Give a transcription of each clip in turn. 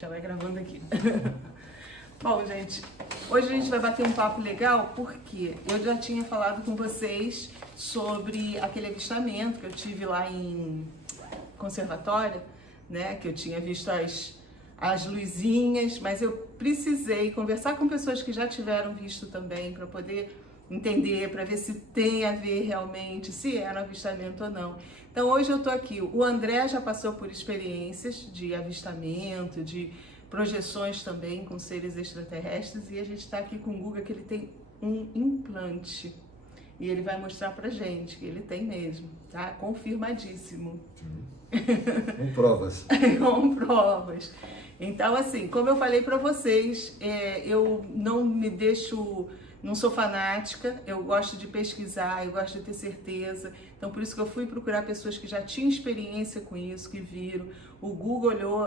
Já vai gravando aqui. Bom, gente, hoje a gente vai bater um papo legal porque eu já tinha falado com vocês sobre aquele avistamento que eu tive lá em conservatório, né? Que eu tinha visto as luzinhas, mas eu precisei conversar com pessoas que já tiveram visto também para poder entender, para ver se tem a ver realmente, se era um avistamento ou não. Então hoje eu tô aqui, o André já passou por experiências de avistamento, de projeções também com seres extraterrestres, e a gente está aqui com o Guga, que ele tem um implante. E ele vai mostrar pra gente que ele tem mesmo, tá? Confirmadíssimo. Com provas. Com provas. Então, assim, como eu falei pra vocês, eu não me deixo... Não sou fanática, eu gosto de pesquisar, eu gosto de ter certeza. Então, por isso que eu fui procurar pessoas que já tinham experiência com isso, que viram. O Google olhou,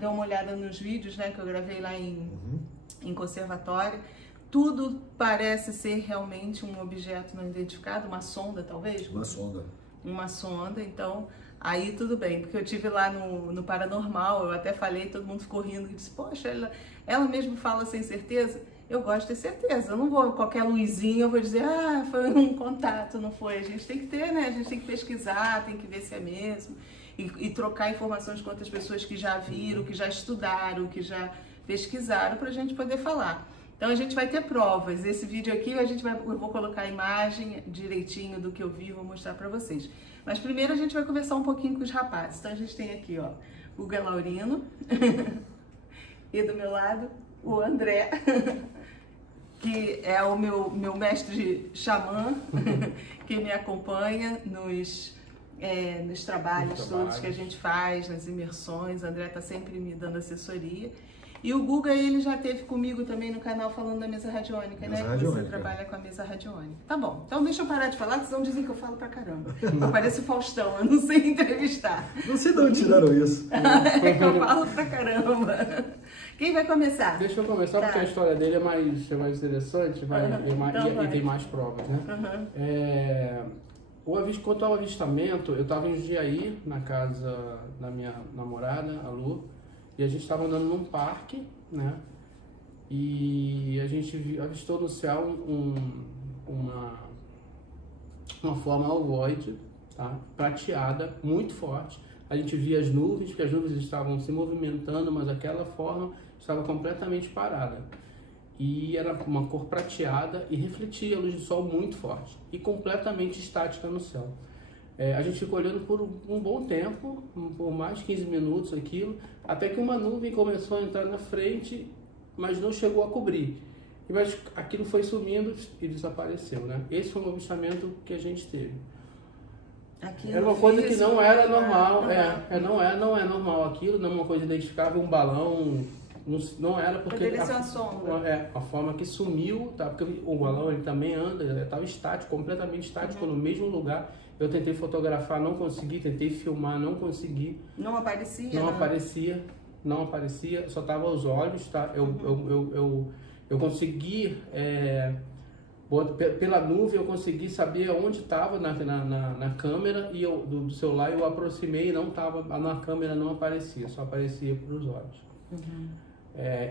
deu uma olhada nos vídeos, né, que eu gravei lá em conservatório. Tudo parece ser realmente um objeto não identificado, uma sonda, talvez? Uma sonda. Uma sonda, então... Aí tudo bem, porque eu tive lá no Paranormal, eu até falei, todo mundo ficou rindo e disse, poxa, ela mesmo fala sem certeza. Eu gosto de ter certeza, eu não vou, qualquer luzinha, eu vou dizer, foi um contato, não foi. A gente tem que ter, né? A gente tem que pesquisar, tem que ver se é mesmo. E trocar informações com outras pessoas que já viram, que já estudaram, que já pesquisaram, pra gente poder falar. Então a gente vai ter provas. Esse vídeo aqui eu vou colocar a imagem direitinho do que eu vi e vou mostrar pra vocês. Mas primeiro a gente vai conversar um pouquinho com os rapazes. Então a gente tem aqui, ó, o Guga Laurino e do meu lado o André, que é o meu mestre xamã, que me acompanha nos trabalhos todos que a gente faz, nas imersões. O André tá sempre me dando assessoria. E o Guga, ele já esteve comigo também no canal falando da mesa radiônica, né? Você trabalha com a mesa radiônica. Tá bom, então deixa eu parar de falar, senão dizem que eu falo pra caramba. Parece o Faustão, eu não sei entrevistar. Não sei de onde tiraram isso. É que eu falo pra caramba. Quem vai começar? Deixa eu começar, porque a história dele é mais interessante e tem mais provas, né? Quanto ao avistamento, eu estava em Jundiaí, na casa da minha namorada, a Lu, e a gente estava andando num parque, né? E a gente avistou no céu uma forma ovoide, tá? Prateada, muito forte. A gente via as nuvens, porque as nuvens estavam se movimentando, mas aquela forma estava completamente parada. E era uma cor prateada e refletia a luz do sol muito forte e completamente estática no céu. A gente ficou olhando por um bom tempo, por mais de 15 minutos aquilo, até que uma nuvem começou a entrar na frente, mas não chegou a cobrir. Mas aquilo foi sumindo e desapareceu, né? Esse foi um avistamento que a gente teve. Era uma coisa que não era normal, não é normal aquilo, não é uma coisa identificável, um balão, não era porque... Poderia ser uma sonda. A forma que sumiu, tá? Porque o balão ele também anda, ele estava estático, completamente estático, no mesmo lugar. Eu tentei fotografar, não consegui, tentei filmar, não consegui. Não aparecia? Não aparecia, só tava os olhos, tá? Eu consegui, pela nuvem eu consegui saber onde estava na câmera e do celular eu aproximei e não estava, na câmera não aparecia, só aparecia para os olhos.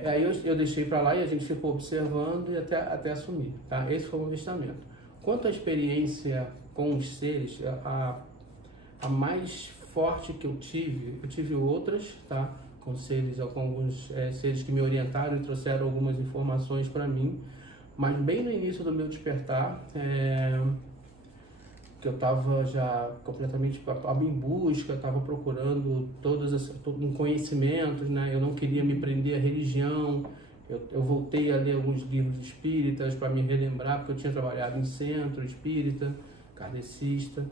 Aí eu deixei para lá e a gente ficou observando e até assumir, tá? Esse foi o avistamento. Quanto à experiência com os seres, a mais forte que eu tive outras, tá? Com alguns seres que me orientaram e trouxeram algumas informações para mim, mas bem no início do meu despertar, que eu estava já completamente em busca, estava procurando um conhecimento, né? Eu não queria me prender à religião. Eu voltei a ler alguns livros espíritas para me relembrar, porque eu tinha trabalhado em centro espírita, kardecista.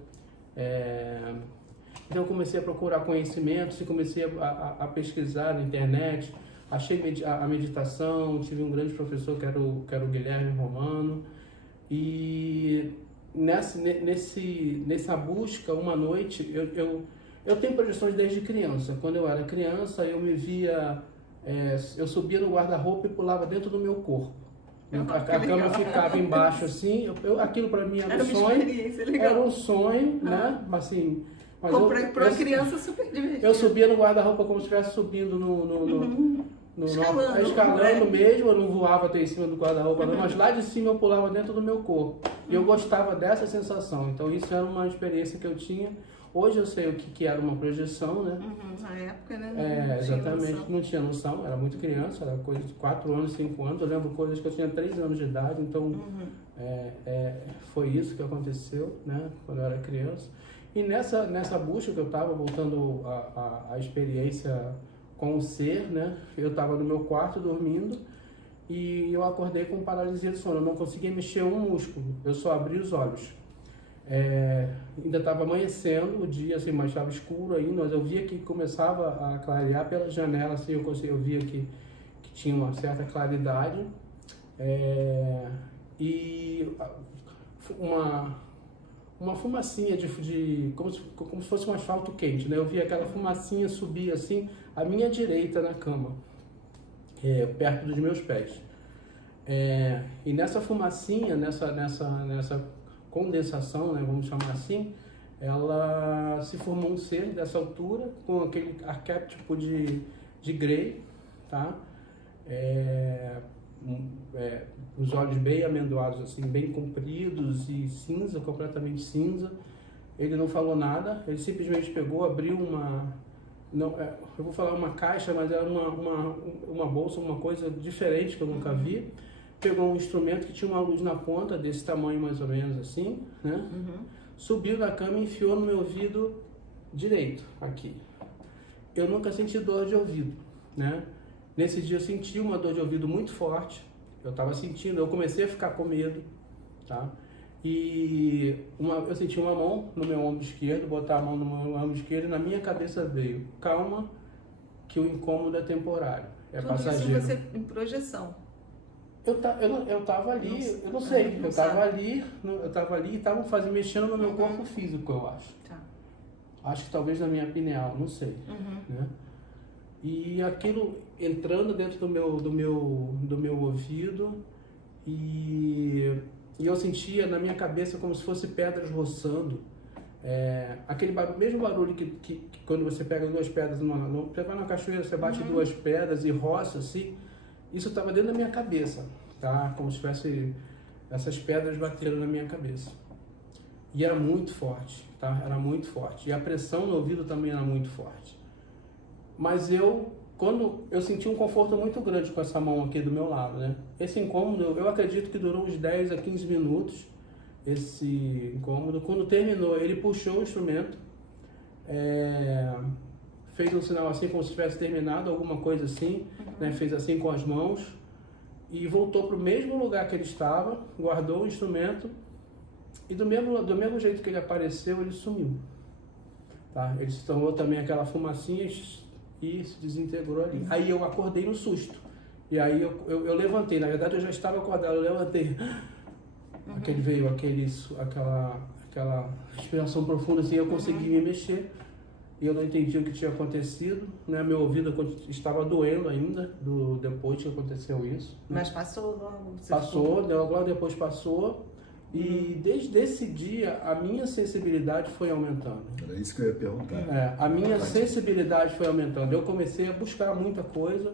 Então eu comecei a procurar conhecimentos e comecei a pesquisar na internet. Achei a meditação, tive um grande professor que era o Guilherme Romano. E nessa busca, uma noite, eu tenho projeções desde criança. Quando eu era criança, eu me via... eu subia no guarda-roupa e pulava dentro do meu corpo. A cama ficava embaixo assim, aquilo para mim era um sonho, né? Assim, Mas para uma criança super divertido. Eu subia no guarda-roupa como se estivesse subindo escalando mesmo, eu não voava até em cima do guarda-roupa, mas lá de cima eu pulava dentro do meu corpo. E eu gostava dessa sensação. Então isso era uma experiência que eu tinha. Hoje eu sei o que era uma projeção, né? Na época, né? Exatamente, não tinha noção, era muito criança, era coisa de 4 anos, 5 anos. Eu lembro coisas que eu tinha 3 anos de idade, então foi isso que aconteceu, né? Quando eu era criança. E nessa busca que eu estava, voltando à experiência com o ser, né? Eu estava no meu quarto dormindo e eu acordei com paralisia do sono. Eu não conseguia mexer um músculo, eu só abri os olhos. Ainda estava amanhecendo o dia, assim, mas estava escuro ainda, mas eu via que começava a clarear pela janela, assim, eu via que tinha uma certa claridade. E uma fumacinha como se fosse um asfalto quente, né? Eu via aquela fumacinha subir assim à minha direita na cama, perto dos meus pés. E nessa fumacinha, nessa condensação, né, vamos chamar assim, ela se formou um ser dessa altura, com aquele arquétipo de Grey, tá? Os olhos bem amendoados, assim, bem compridos e cinza, completamente cinza. Ele não falou nada, ele simplesmente pegou, abriu eu vou falar uma caixa, mas era uma bolsa, uma coisa diferente que eu nunca vi. Pegou um instrumento que tinha uma luz na ponta, desse tamanho mais ou menos assim, né? Subiu na cama e enfiou no meu ouvido direito, aqui. Eu nunca senti dor de ouvido, né? Nesse dia eu senti uma dor de ouvido muito forte, eu comecei a ficar com medo, tá? E eu senti uma mão no meu ombro esquerdo, botar a mão no meu ombro esquerdo e na minha cabeça veio: calma, que o incômodo é temporário, é passageiro. Tudo isso você em projeção. Eu tava ali, eu não sei, eu tava ali e estavam mexendo no meu corpo físico, eu acho. Tá. Acho que talvez na minha pineal, não sei, né? E aquilo entrando dentro do meu ouvido e eu sentia na minha cabeça como se fosse pedras roçando. Aquele mesmo barulho que quando você pega 2 pedras, você vai na cachoeira, você bate 2 pedras e roça assim. Isso estava dentro da minha cabeça, tá? Como se tivesse essas pedras batendo na minha cabeça. E era muito forte, tá? Era muito forte. E a pressão no ouvido também era muito forte. Mas quando eu senti um conforto muito grande com essa mão aqui do meu lado, né? Esse incômodo, eu acredito que durou uns 10 a 15 minutos, esse incômodo. Quando terminou, ele puxou o instrumento, fez um sinal assim, como se tivesse terminado, alguma coisa assim, né? Fez assim com as mãos e voltou para o mesmo lugar que ele estava, guardou o instrumento e do mesmo jeito que ele apareceu, ele sumiu. Tá? Ele se tornou também aquela fumacinha e se desintegrou ali. Aí eu acordei no susto. E aí eu levantei, na verdade eu já estava acordado, eu levantei. Aquela respiração profunda assim, eu consegui me mexer. E eu não entendi o que tinha acontecido, né? Meu ouvido estava doendo ainda, depois que aconteceu isso. Né? Mas passou logo? Logo depois passou. E desde esse dia, a minha sensibilidade foi aumentando. Era isso que eu ia perguntar. A minha sensibilidade foi aumentando. Eu comecei a buscar muita coisa.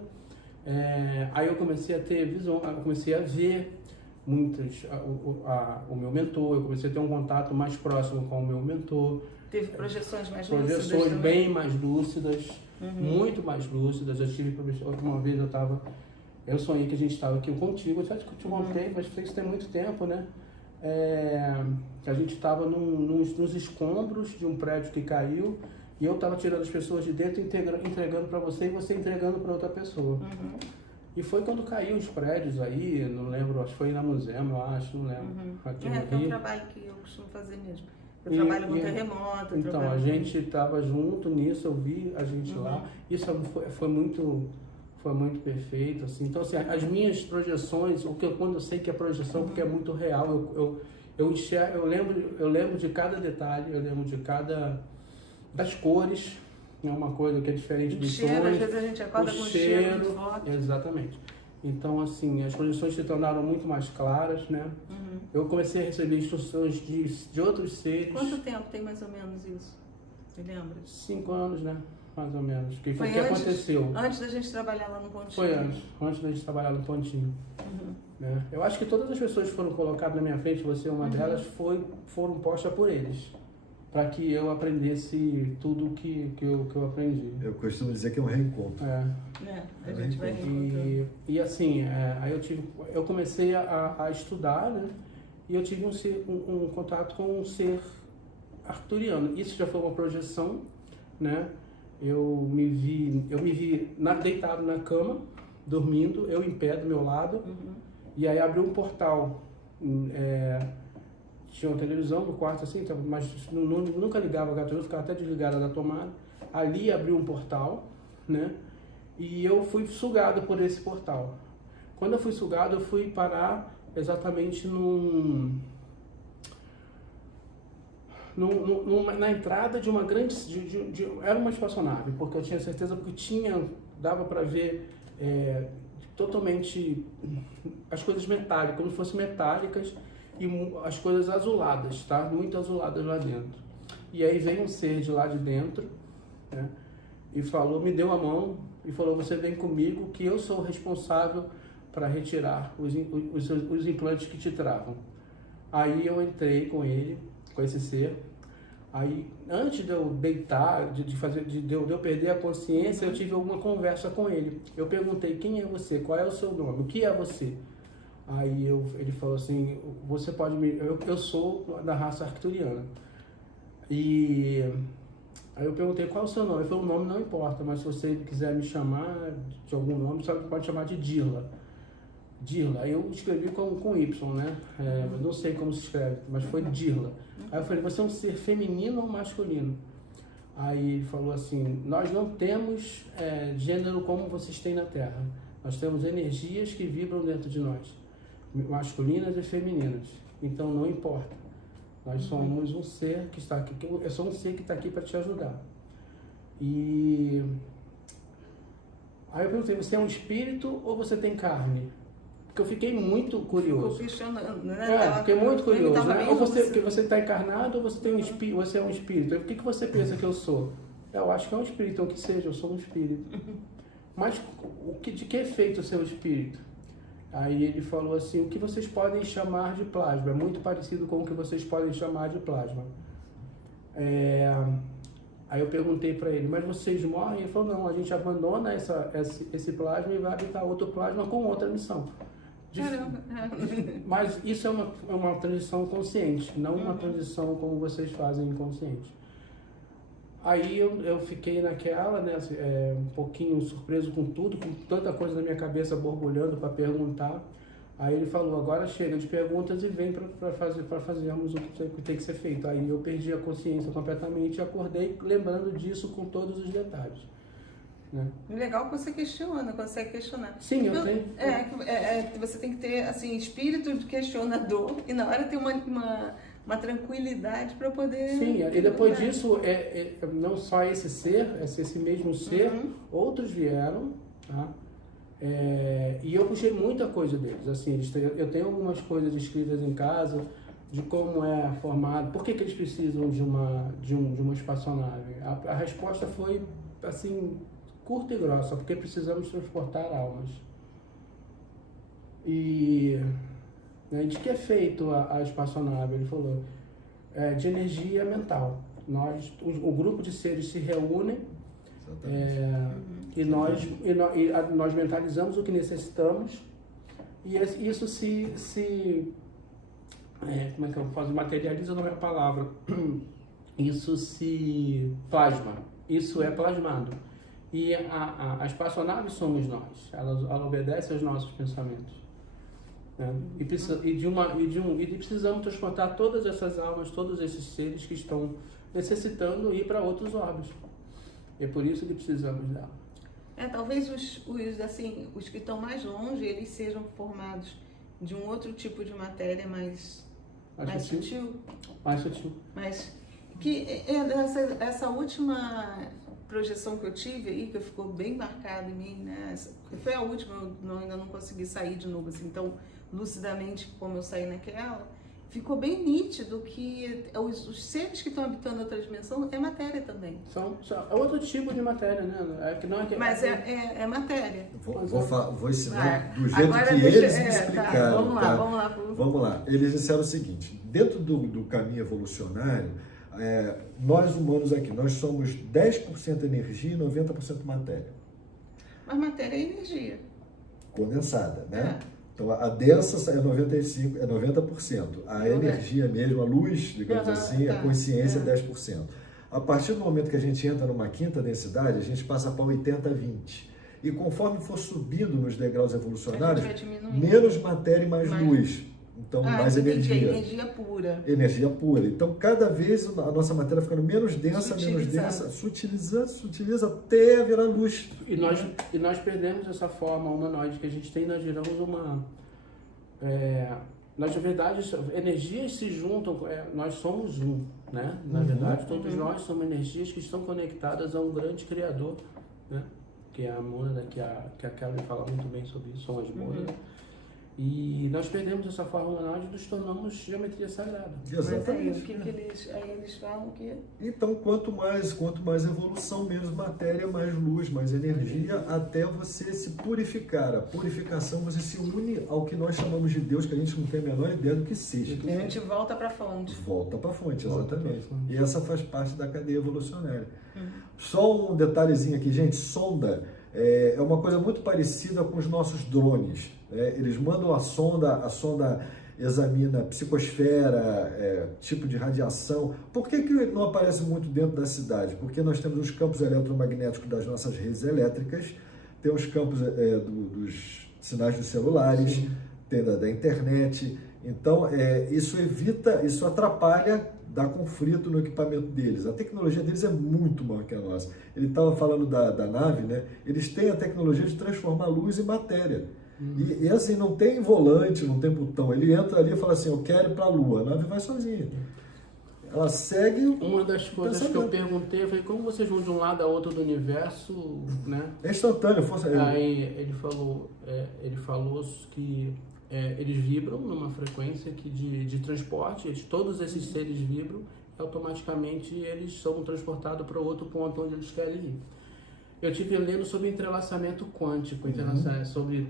Aí eu comecei a ter visão, eu comecei a ver o meu mentor, eu comecei a ter um contato mais próximo com o meu mentor. Teve projeções mais lúcidas? Projeções bem mais lúcidas, muito mais lúcidas. Eu tive uma vez, eu sonhei que a gente estava aqui contigo, eu já te contei, mas isso tem muito tempo, né? Que a gente estava nos escombros de um prédio que caiu e eu estava tirando as pessoas de dentro, entregando para você e você entregando para outra pessoa. E foi quando caiu os prédios aí, não lembro, acho que foi na Museu, eu acho, não lembro. Aqui no É um Rio. trabalho que eu costumo fazer mesmo. Eu trabalho com terremoto. Então, a gente estava junto nisso, eu vi a gente lá. Isso foi muito perfeito, assim. Então, assim, as minhas projeções, quando eu sei que é projeção, porque é muito real, eu enxergo, eu lembro de cada detalhe, eu lembro de das cores, é uma coisa que é diferente dos cheiro, sons. às vezes a gente acorda com cheiro muito forte. Exatamente. Então, assim, as projeções se tornaram muito mais claras, né? Eu comecei a receber instruções de outros seres. Quanto tempo tem mais ou menos isso? Você lembra? 5 anos, né? Mais ou menos. Que foi o que antes, aconteceu. Antes da gente trabalhar lá no Pontinho. Foi antes da gente trabalhar no Pontinho. Né? Eu acho que todas as pessoas que foram colocadas na minha frente, você é uma delas, foram postas por eles. Para que eu aprendesse tudo que eu aprendi. Eu costumo dizer que é um reencontro. A gente vai reencontrando. E assim, aí eu comecei a estudar, né? E eu tive um contato com um ser arcturiano. Isso já foi uma projeção, né? Eu me vi deitado na cama, dormindo, eu em pé do meu lado, e aí abriu um portal. Tinha uma televisão no quarto assim, mas nunca ligava a gasolina, ficava até desligada da tomada. Ali abriu um portal, né? E eu fui sugado por esse portal. Quando eu fui sugado, eu fui parar exatamente na entrada de uma grande... era uma espaçonave, porque eu tinha certeza, porque dava para ver totalmente as coisas metálicas, como se fossem metálicas, e as coisas azuladas, tá? Muito azuladas lá dentro. E aí veio um ser de lá de dentro, né? E falou, me deu a mão e falou, você vem comigo que eu sou o responsável para retirar os implantes que te travam. Aí eu entrei com ele, com esse ser. Aí, antes de eu deitar, de eu perder a consciência, eu tive alguma conversa com ele. Eu perguntei, quem é você? Qual é o seu nome? O que é você? Aí ele falou assim, você pode me... Eu sou da raça arcturiana. E aí eu perguntei, qual é o seu nome? Ele falou, o nome não importa, mas se você quiser me chamar de algum nome, você pode chamar de Dirla. Dirla. Aí eu escrevi com Y, né? Eu não sei como se escreve, mas foi Dirla. Aí eu falei, você é um ser feminino ou masculino? Aí ele falou assim, nós não temos gênero como vocês têm na Terra. Nós temos energias que vibram dentro de nós, masculinas e femininas. Então não importa. Nós somos um ser que está aqui, eu sou um ser que está aqui para te ajudar. E aí eu perguntei, você é um espírito ou você tem carne? Porque eu fiquei muito curioso. Ficou questionando, né? Fiquei muito curioso, né? Ou você está encarnado ou você tem um espírito, você é um espírito. O que você pensa que eu sou? Eu acho que é um espírito, ou que seja, eu sou um espírito. Mas de que é feito o seu espírito? Aí ele falou assim, o que vocês podem chamar de plasma, é muito parecido com o que vocês podem chamar de plasma. Aí eu perguntei para ele, mas vocês morrem? Ele falou, não, a gente abandona esse plasma e vai habitar outro plasma com outra missão. Mas isso é uma transição consciente, não uma transição como vocês fazem inconsciente. Aí eu fiquei naquela, né, um pouquinho surpreso com tudo, com tanta coisa na minha cabeça borbulhando para perguntar. Aí ele falou, agora chega de perguntas e vem para fazermos o que tem que ser feito. Aí eu perdi a consciência completamente e acordei lembrando disso com todos os detalhes. Né? Legal que você questiona, consegue questionar. Sim, eu tenho. Você tem que ter assim, espírito de questionador e na hora ter uma tranquilidade para poder... Sim, e depois disso, não só esse ser, esse mesmo ser, outros vieram, tá? E eu puxei muita coisa deles, assim, eu tenho algumas coisas escritas em casa, de como é formado, por que eles precisam de uma espaçonave. A resposta foi, assim, curta e grossa, porque precisamos transportar almas. E... de que é feito a espaçonave? Ele falou, de energia mental. O grupo de seres se reúne e nós mentalizamos o que necessitamos e isso como é que eu faço? Materializa, não é a palavra. Isso se plasma. Isso é plasmado. E a espaçonave somos nós. Ela obedece aos nossos pensamentos. E precisamos transportar todas essas almas, todos esses seres que estão necessitando ir para outros orbes. É por isso que precisamos dela. Talvez os que estão mais longe, eles sejam formados de um outro tipo de matéria mais sutil. Mais sutil. Mas que essa última projeção que eu tive aí, que ficou bem marcada em mim, né? Foi a última, eu ainda não consegui sair de novo, assim, então lucidamente como eu saí naquela. ficou bem nítido que os seres que estão habitando outra dimensão é matéria também. É outro tipo de matéria, né? É que não é que... Mas é matéria. Vou ensinar do jeito Agora que deixa, eles me explicaram. Vamos lá. Vamos lá. Eles disseram o seguinte, dentro do caminho evolucionário, nós humanos aqui, nós somos 10% energia e 90% matéria. Mas matéria é energia. Condensada, né? Então, a densa é 95%, é 90%. A energia mesmo, a luz, digamos assim, a consciência é 10%. A partir do momento que a gente entra numa quinta densidade, a gente passa para 80-20. E conforme for subindo nos degraus evolucionários, menos matéria e mais luz. Então, mais energia. Energia pura. Energia pura. Então, cada vez a nossa matéria ficando menos densa, sutiliza até virar luz. E nós perdemos essa forma humanoide que a gente tem, nós viramos uma... nós, na verdade, energias se juntam, nós somos um, né? Na verdade, todos nós somos energias que estão conectadas a um grande criador, né? Que é a mônada, que a Karen fala muito bem sobre isso, são as mônadas. E nós perdemos essa forma humanoide e nos tornamos geometria sagrada. Exatamente. Mas aí eles falam que... Então, quanto mais evolução, menos matéria, mais luz, mais energia, até você se purificar. A purificação, você se une ao que nós chamamos de Deus, que a gente não tem a menor ideia do que seja. E a gente volta para a fonte. Volta para a fonte, exatamente. E essa faz parte da cadeia evolucionária. Só um detalhezinho aqui, gente, sonda é uma coisa muito parecida com os nossos drones. Eles mandam a sonda examina psicosfera, tipo de radiação. Por que não aparece muito dentro da cidade? Porque nós temos os campos eletromagnéticos das nossas redes elétricas, tem os campos dos sinais dos celulares, tem da internet. Então, isso atrapalha, dá conflito no equipamento deles. A tecnologia deles é muito maior que a nossa. Ele estava falando da nave, né? Eles têm a tecnologia de transformar luz em matéria. E assim, não tem volante, não tem botão. Ele entra ali e fala assim, eu quero ir para a Lua. A nave vai sozinha. Ela segue... Uma das coisas que eu perguntei, eu falei, como vocês vão de um lado a outro do universo, né? É instantâneo, força. Aí ele falou que eles vibram numa frequência de transporte, todos esses seres vibram, e automaticamente eles são transportados para outro ponto onde eles querem ir. Eu estive lendo sobre entrelaçamento quântico, sobre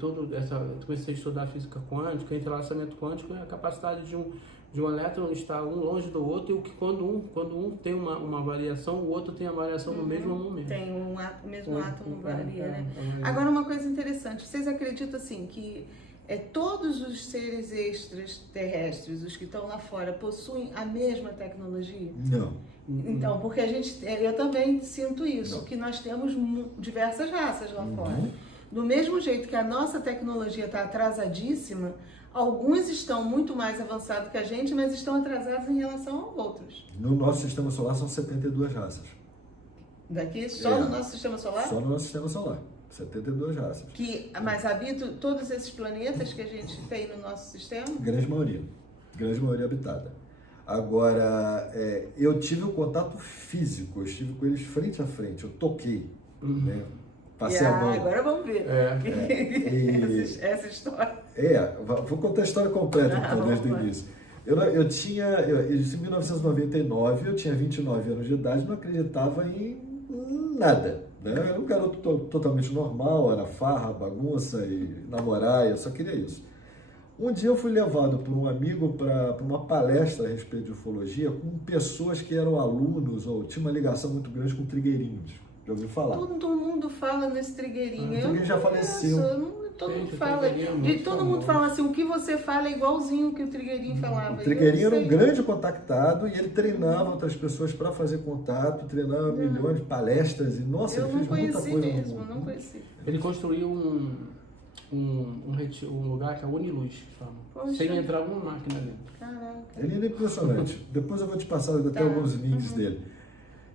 comecei a estudar física quântica. Entrelaçamento quântico é a capacidade de um elétron estar um longe do outro, e que quando um tem uma variação, o outro tem a variação no mesmo momento. Tem o mesmo átomo varia, né? Agora, uma coisa interessante, vocês acreditam assim que todos os seres extraterrestres, os que estão lá fora, possuem a mesma tecnologia? Não. Então, porque eu também sinto isso, que nós temos diversas raças lá fora. Do mesmo jeito que a nossa tecnologia está atrasadíssima, alguns estão muito mais avançados que a gente, mas estão atrasados em relação aos outros. No nosso sistema solar são 72 raças. Daqui? Só no nosso sistema solar? Só no nosso sistema solar. 72 raças. Mas habitam todos esses planetas que a gente tem no nosso sistema? Grande maioria habitada. Agora, eu tive um contato físico, eu estive com eles frente a frente, eu toquei, né? Passei a mão. Agora vamos ver essa história. Vou contar a história completa, então, desde o início. Em 1999, eu tinha 29 anos de idade, não acreditava em nada. Né? Eu era um garoto totalmente normal, era farra, bagunça e namorar, eu só queria isso. Um dia eu fui levado por um amigo para uma palestra a respeito de ufologia com pessoas que eram alunos ou tinha uma ligação muito grande com trigueirinhos. Já ouviu falar? Todo mundo fala nesse trigueirinho. O trigueirinho já faleceu. Todo mundo fala assim, o que você fala é igualzinho o que o trigueirinho falava. O trigueirinho era um grande contactado e ele treinava outras pessoas para fazer contato, treinava milhões de palestras e, nossa, ele fez muita coisa no mundo. Não conheci. Ele construiu um lugar que é a Uniluz, sem entrar uma máquina dentro. Caraca. Ele é impressionante. Depois eu vou te passar até alguns links dele.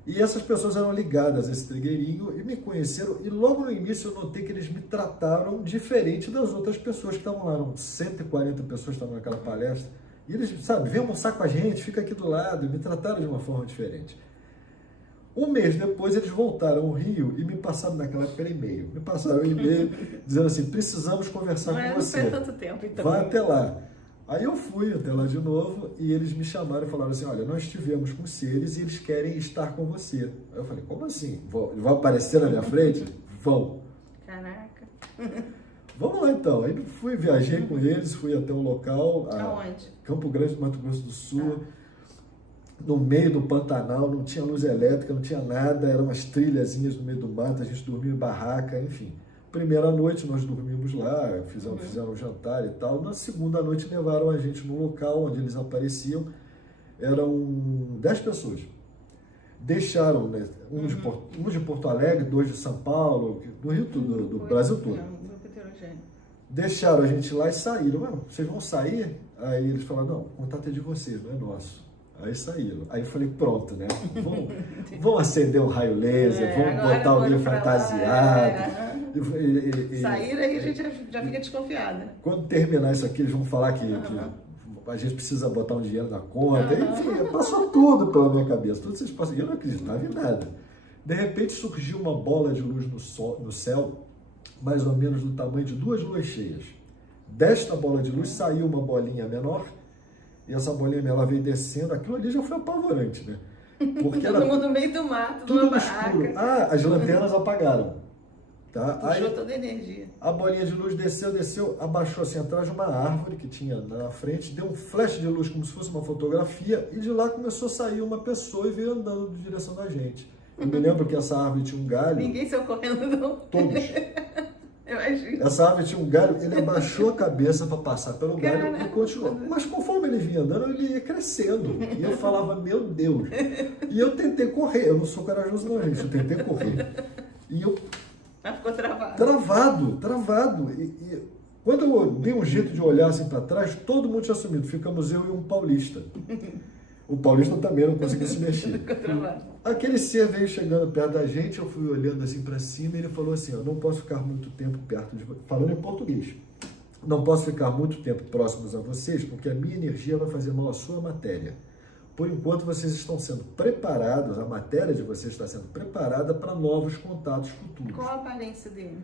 E essas pessoas eram ligadas a esse trigueirinho e me conheceram. E logo no início eu notei que eles me trataram diferente das outras pessoas que estavam lá. Eram 140 pessoas que estavam naquela palestra. E eles, vem almoçar com a gente, fica aqui do lado. E me trataram de uma forma diferente. Um mês depois eles voltaram ao Rio e me passaram naquela época e-mail. Me passaram um e-mail dizendo assim, precisamos conversar com você. Não foi tanto tempo, então. Vai até lá. Aí eu fui até lá de novo e eles me chamaram e falaram assim, olha, nós estivemos com seres e eles querem estar com você. Aí eu falei, como assim? Vão aparecer na minha frente? Vão. Caraca. Vamos lá então. Aí viajei com eles, fui até um local. Aonde? Campo Grande do Mato Grosso do Sul. No meio do Pantanal, não tinha luz elétrica, não tinha nada, eram umas trilhazinhas no meio do mato, a gente dormia em barraca, enfim. Primeira noite nós dormimos lá, fizeram um jantar e tal. Na segunda noite levaram a gente no local onde eles apareciam. Eram 10 pessoas. Deixaram, né, um de Porto Alegre, 2 de São Paulo, do Rio, do Brasil todo. Grupo heterogêneo. Deixaram a gente lá e saíram. Mano, vocês vão sair? Aí eles falaram, não, o contato é de vocês, não é nosso. Aí saíram. Aí eu falei, pronto, né? Vão acender um raio laser, vão botar alguém fantasiado. Saíram aí a gente já fica desconfiado, né? Quando terminar isso aqui, eles vão falar que a gente precisa botar um dinheiro na conta. Enfim, passou tudo pela minha cabeça. Tudo vocês passam. Eu não acreditava em nada. De repente surgiu uma bola de luz no céu, mais ou menos do tamanho de 2 luas cheias. Desta bola de luz saiu uma bolinha menor. E essa bolinha ela veio descendo, aquilo ali já foi apavorante, né? Porque todo mundo no meio do mato, tudo numa no escuro. barraca. As lanternas apagaram. Tá? Puxou Aí, toda a energia. a bolinha de luz desceu, abaixou assim atrás de uma árvore que tinha na frente, deu um flash de luz como se fosse uma fotografia, e de lá começou a sair uma pessoa e veio andando em direção da gente. Eu me lembro que essa árvore tinha um galho. Ninguém saiu correndo, não. Todos. Imagina. Essa árvore tinha um galho, ele abaixou a cabeça para passar pelo galho e continuou. Mas conforme ele vinha andando, ele ia crescendo. E eu falava, meu Deus. E eu tentei correr. Eu não sou corajoso não, gente. Eu tentei correr. E eu... Mas ficou travado. Travado. E quando eu dei um jeito de olhar assim para trás, todo mundo tinha sumido. Ficamos eu e um paulista. O paulista também não conseguia se mexer. Ficou travado. Aquele ser veio chegando perto da gente, eu fui olhando assim para cima e ele falou assim, eu não posso ficar muito tempo perto de vocês, falando em português, não posso ficar muito tempo próximos a vocês, porque a minha energia vai fazer mal à sua matéria. Por enquanto vocês estão sendo preparados, a matéria de vocês está sendo preparada para novos contatos futuros. Qual a aparência dele?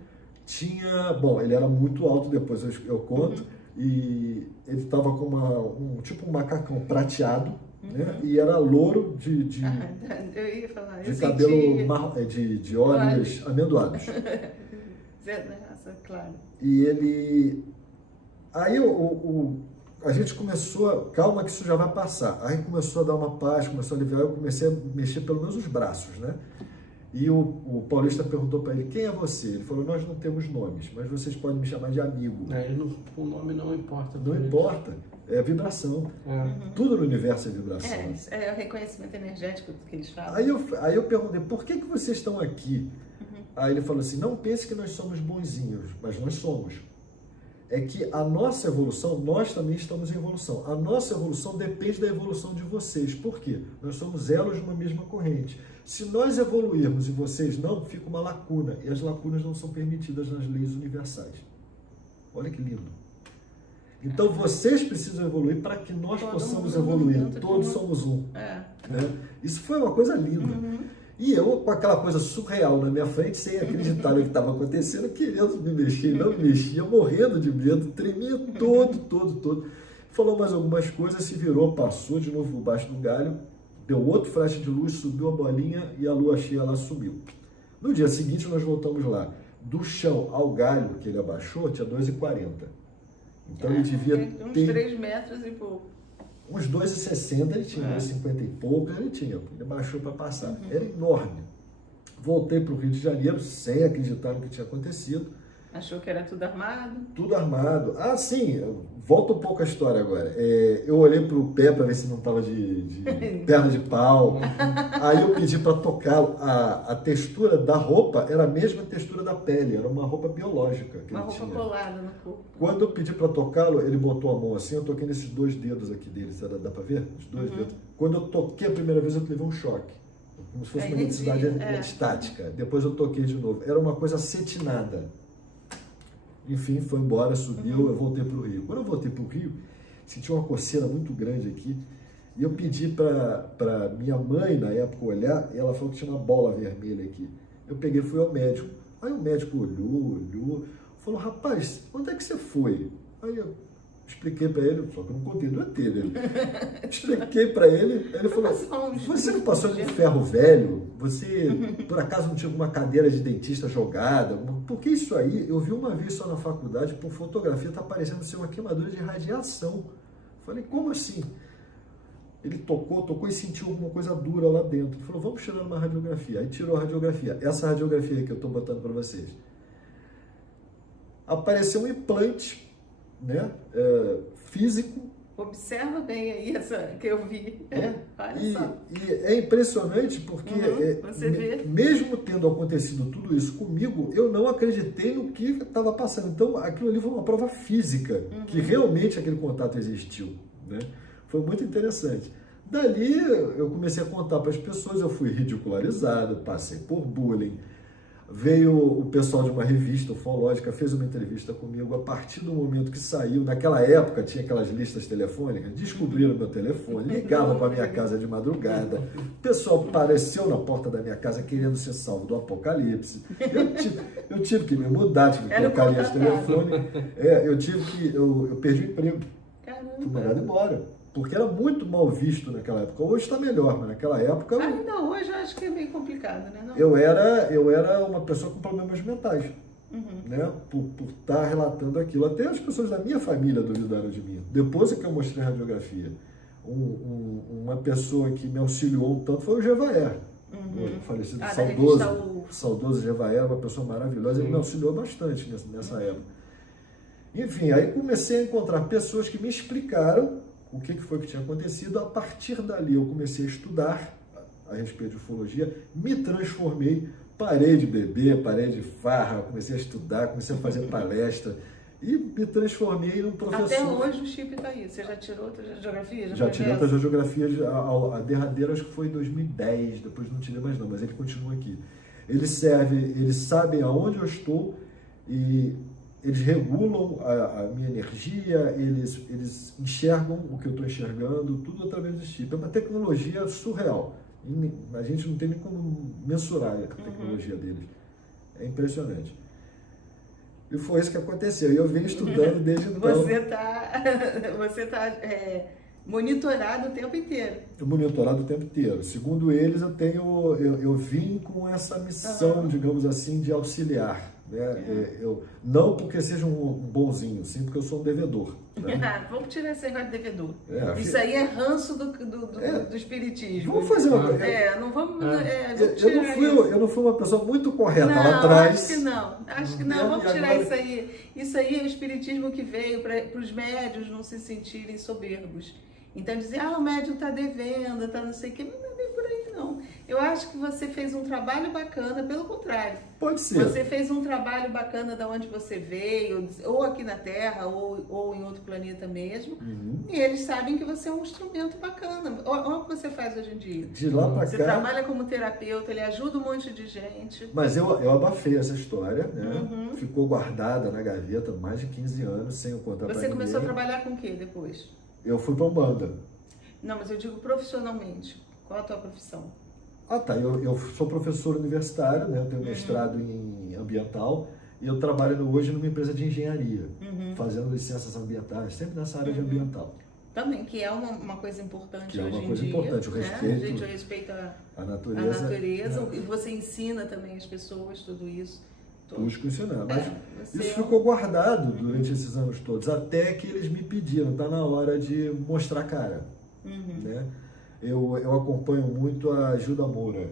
Bom, ele era muito alto, depois eu conto, e ele estava com tipo um macacão prateado, né? E era louro eu ia falar, de cabelo de olhos amendoados. Claro. E ele... Aí a gente começou, calma que isso já vai passar. Aí começou a dar uma paz, começou a aliviar, eu comecei a mexer pelo menos os braços, né? E o paulista perguntou para ele, quem é você? Ele falou, nós não temos nomes, mas vocês podem me chamar de amigo. O nome não importa. Não importa, é vibração. Tudo no universo é vibração. É o reconhecimento energético que eles falam. Aí eu perguntei, por que vocês estão aqui? Aí ele falou assim, não pense que nós somos bonzinhos, mas nós somos. É que a nossa evolução, nós também estamos em evolução. A nossa evolução depende da evolução de vocês. Por quê? Nós somos elos de uma mesma corrente. Se nós evoluirmos e vocês não, fica uma lacuna. E as lacunas não são permitidas nas leis universais. Olha que lindo. Então vocês precisam evoluir para que nós possamos evoluir. Todos somos um. Né? Isso foi uma coisa linda. E eu, com aquela coisa surreal na minha frente, sem acreditar no que estava acontecendo, querendo me mexer, não me mexia, morrendo de medo, tremia todo. Falou mais algumas coisas, se virou, passou de novo por baixo do galho, deu outro flash de luz, subiu a bolinha e a lua cheia lá sumiu. No dia seguinte nós voltamos lá. Do chão ao galho que ele abaixou, tinha 2,40. Então ele devia ter... Uns 3 metros e pouco. Uns 2,60 ele tinha, 2,50 e pouco ele tinha, ele baixou para passar. Era enorme. Voltei para o Rio de Janeiro sem acreditar no que tinha acontecido. Achou que era tudo armado? Tudo armado. Ah, sim, volta um pouco a história agora. Eu olhei para o pé para ver se não estava de perna de pau. Aí eu pedi para tocá-lo. A textura da roupa era a mesma textura da pele, era uma roupa biológica que uma ele roupa tinha. colada no corpo. Quando eu pedi para tocá-lo, ele botou a mão assim, eu toquei nesses 2 dedos aqui dele, dá para ver? Os 2 dedos. Quando eu toquei a primeira vez, eu levei um choque. Como se fosse uma eletricidade estática. Depois eu toquei de novo. Era uma coisa acetinada. Enfim, foi embora, subiu, eu voltei para o Rio. Quando eu voltei para o Rio, senti uma coceira muito grande aqui. E eu pedi para minha mãe, na época, olhar, e ela falou que tinha uma bola vermelha aqui. Eu peguei e fui ao médico. Aí o médico olhou, falou, rapaz, onde é que você foi? Aí eu Expliquei para ele, só que eu não contei do ET, né? Expliquei para ele, ele falou, você não passou de um ferro velho? Você, por acaso, não tinha alguma cadeira de dentista jogada? Porque isso aí, eu vi uma vez só na faculdade, por fotografia, tá parecendo ser uma queimadura de radiação. Falei, como assim? Ele tocou e sentiu alguma coisa dura lá dentro. Ele falou, vamos tirar uma radiografia. Aí tirou a radiografia. Essa radiografia que eu estou botando para vocês. Apareceu um implante, né, físico. Observa bem aí essa que eu vi. Olha só. E é impressionante porque, você vê. mesmo tendo acontecido tudo isso comigo, eu não acreditei no que estava passando. Então, aquilo ali foi uma prova física, que realmente aquele contato existiu, né? Foi muito interessante. Dali, eu comecei a contar para as pessoas, eu fui ridicularizado, passei por bullying. Veio o pessoal de uma revista ufológica, fez uma entrevista comigo. A partir do momento que saiu, naquela época tinha aquelas listas telefônicas, descobriram meu telefone, ligavam para minha casa de madrugada. O pessoal apareceu na porta da minha casa querendo ser salvo do apocalipse. Eu tive que me mudar, tive que trocar linha de telefone. Eu perdi o emprego. Fui mandado embora. Porque era muito mal visto naquela época. Hoje está melhor, mas naquela época... Ainda hoje eu acho que é meio complicado, né? Não? Eu era uma pessoa com problemas mentais, né? Por estar relatando aquilo. Até as pessoas da minha família duvidaram de mim. Depois é que eu mostrei a radiografia. Uma pessoa que me auxiliou um tanto foi o Gevaer. O falecido saudoso Gevaer, uma pessoa maravilhosa. Ele me auxiliou bastante nessa época. Enfim, aí comecei a encontrar pessoas que me explicaram o que foi que tinha acontecido. A partir dali eu comecei a estudar a respeito de ufologia, me transformei, parei de beber, parei de farra, comecei a estudar, comecei a fazer palestra e me transformei num professor. Até hoje o chip está aí. Você já tirou outra geografia? Já tirei outras geografias, a derradeira acho que foi em 2010, depois não tirei mais não, mas ele continua aqui. Eles sabem aonde eu estou e eles regulam a minha energia, eles enxergam o que eu estou enxergando, tudo através do chip. É uma tecnologia surreal. A gente não tem nem como mensurar a tecnologia deles. É impressionante. E foi isso que aconteceu. E eu venho estudando desde então. Você tá monitorado o tempo inteiro. Monitorado o tempo inteiro. Segundo eles, eu vim com essa missão, digamos assim, de auxiliar. Né? Não porque seja um bonzinho, sim porque eu sou um devedor. Né? Vamos tirar esse negócio de devedor. Isso aí é ranço do espiritismo. Vamos fazer uma coisa. Eu não fui uma pessoa muito correta lá atrás. Acho que não. Vamos tirar isso aí. Isso aí é o espiritismo que veio para os médiuns não se sentirem soberbos. Então dizer, o médium está devendo, está não sei o que, não é bem por aí não. Eu acho que você fez um trabalho bacana, pelo contrário. Pode ser. Você fez um trabalho bacana da onde você veio, ou aqui na Terra, ou em outro planeta mesmo. E eles sabem que você é um instrumento bacana. Olha o que você faz hoje em dia. De lá para cá. Você trabalha como terapeuta, ele ajuda um monte de gente. Mas eu abafei essa história, né? Ficou guardada na gaveta mais de 15 anos, sem eu contar para ninguém. Você começou a trabalhar com o que depois? Eu fui para Umbanda. Não, mas eu digo profissionalmente. Qual a tua profissão? Eu sou professor universitário, né? Eu tenho mestrado em ambiental e eu trabalho hoje numa empresa de engenharia, fazendo licenças ambientais, sempre nessa área de ambiental. Também, que é uma coisa importante que hoje é uma em coisa dia. importante, o respeito. A gente respeita a natureza e você ensina também as pessoas tudo isso. Busco ensinar, mas isso ficou guardado durante esses anos todos, até que eles me pediram, está na hora de mostrar a cara. Né? Eu acompanho muito a Gilda Moura.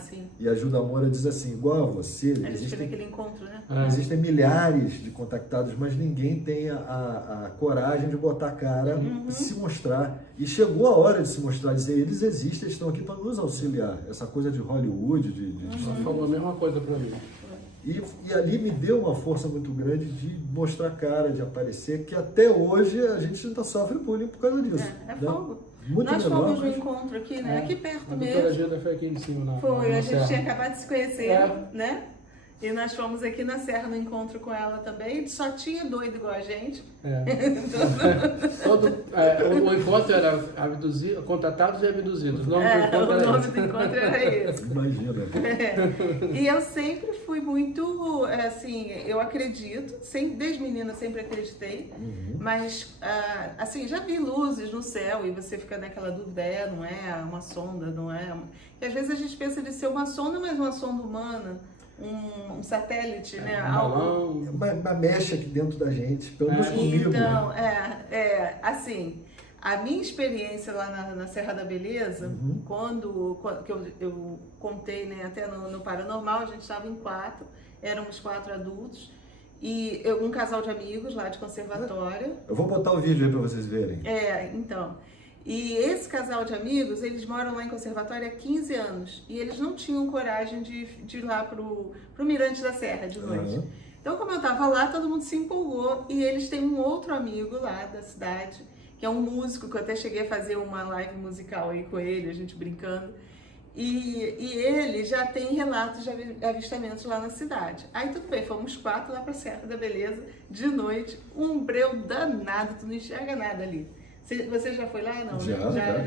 Sim. E a Gilda Moura diz assim, igual a você, existem aquele encontro, né? Existem milhares de contactados, mas ninguém tem a coragem de botar a cara e se mostrar. E chegou a hora de se mostrar, dizer, eles existem, eles estão aqui para nos auxiliar. Essa coisa de Hollywood, Ela falou a mesma coisa para mim. E ali me deu uma força muito grande de mostrar a cara, de aparecer, que até hoje a gente ainda sofre bullying por causa disso. É fogo. Muito Nós menor, fomos no encontro aqui, né? Aqui perto a mesmo. doutora Gilda foi aqui em cima. A gente tinha acabado de se conhecer, né? E nós fomos aqui na Serra no encontro com ela também. Só tinha doido igual a gente. O encontro era contratados e abduzidos. O nome do encontro era esse. Imagina. E eu sempre fui muito, assim, eu acredito, desde menina eu sempre acreditei, mas, assim, já vi luzes no céu e você fica naquela dúvida, não é uma sonda, não é? E às vezes a gente pensa de ser uma sonda, mas uma sonda humana. Um satélite, né? Algo... Uma mecha aqui dentro da gente, pelo menos comigo. Então, assim, a minha experiência lá na Serra da Beleza, quando eu contei, né, até no Paranormal, a gente estava em 4, éramos 4 adultos, e um casal de amigos lá de conservatório. Eu vou botar o vídeo aí para vocês verem. Então... E esse casal de amigos, eles moram lá em Conservatório há 15 anos. E eles não tinham coragem de ir lá pro Mirante da Serra de noite. Então, como eu tava lá, todo mundo se empolgou. E eles têm um outro amigo lá da cidade, que é um músico, que eu até cheguei a fazer uma live musical aí com ele, a gente brincando. E ele já tem relatos de avistamentos lá na cidade. Aí tudo bem, fomos 4 lá pra Serra da Beleza, de noite, um breu danado, tu não enxerga nada ali. Você já foi lá? Não? Já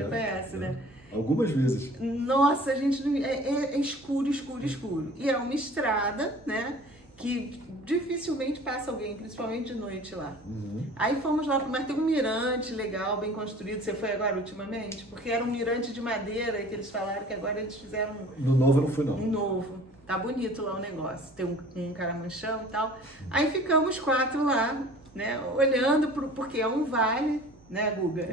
conhece, né? Algumas vezes. Nossa, a gente é escuro, escuro, escuro. E é uma estrada, né? Que dificilmente passa alguém, principalmente de noite lá. Aí fomos lá, mas tem um mirante legal, bem construído. Você foi agora ultimamente? Porque era um mirante de madeira que eles falaram que agora eles fizeram... No novo eu não fui, não. Um novo. Tá bonito lá o negócio. Tem um caramanchão e tal. Aí ficamos 4 lá, né? Olhando, porque é um vale... Né, Guga?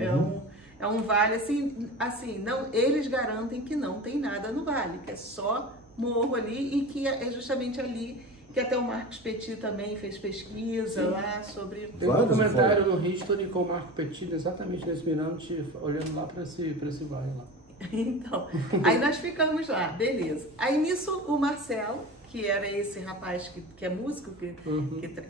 É um vale assim, não, eles garantem que não tem nada no vale, que é só morro ali e que é justamente ali que até o Marcos Petit também fez pesquisa lá sobre... Tem um documentário no History com o Marcos Petit exatamente nesse mirante, olhando lá para esse vale lá. Então, aí nós ficamos lá, beleza. Aí nisso o Marcelo, que era esse rapaz que é músico,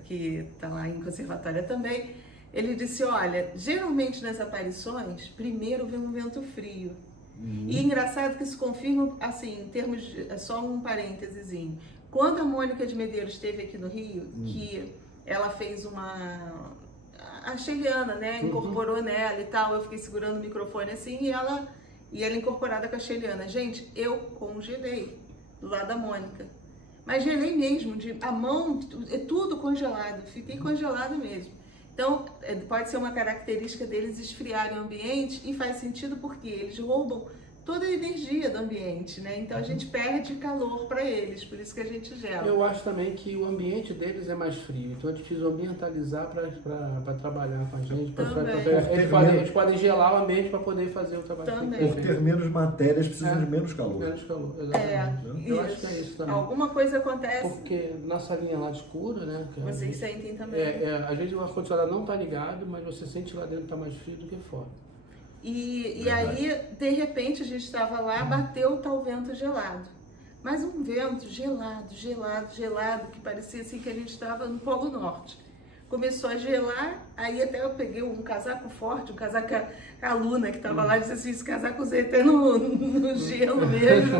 que tá lá em conservatória também, ele disse, olha, geralmente nas aparições, primeiro vem um vento frio. E engraçado que isso confirma, assim, em termos de, só um parêntesezinho. Quando a Mônica de Medeiros esteve aqui no Rio, que ela fez a Sheliana, né, incorporou nela e tal, eu fiquei segurando o microfone assim, e ela incorporada com a Sheliana. Gente, eu congelei do lado da Mônica. Mas gelei mesmo, a mão, tudo congelado, fiquei congelado mesmo. Então, pode ser uma característica deles esfriarem o ambiente e faz sentido porque eles roubam toda a energia do ambiente, né? Então a gente perde calor para eles, por isso que a gente gela. Eu acho também que o ambiente deles é mais frio, então é difícil ambientalizar para trabalhar com a gente. Eles podem gelar o ambiente para poder fazer o trabalho. Por ter menos matérias, precisam de menos calor. Menos calor, exatamente. Eu acho que é isso também. Alguma coisa acontece. Porque na salinha lá de escuro, né? Vocês sentem também. Às vezes o ar-condicionado não está ligado, mas você sente lá dentro está mais frio do que fora. E aí, de repente, a gente estava lá, bateu o tal vento gelado. Mas um vento gelado, que parecia assim que a gente estava no Polo Norte. Começou a gelar, aí até eu peguei um casaco forte, um casaco com a Luna que estava lá, e disse assim, esse casaco usei até no gelo mesmo.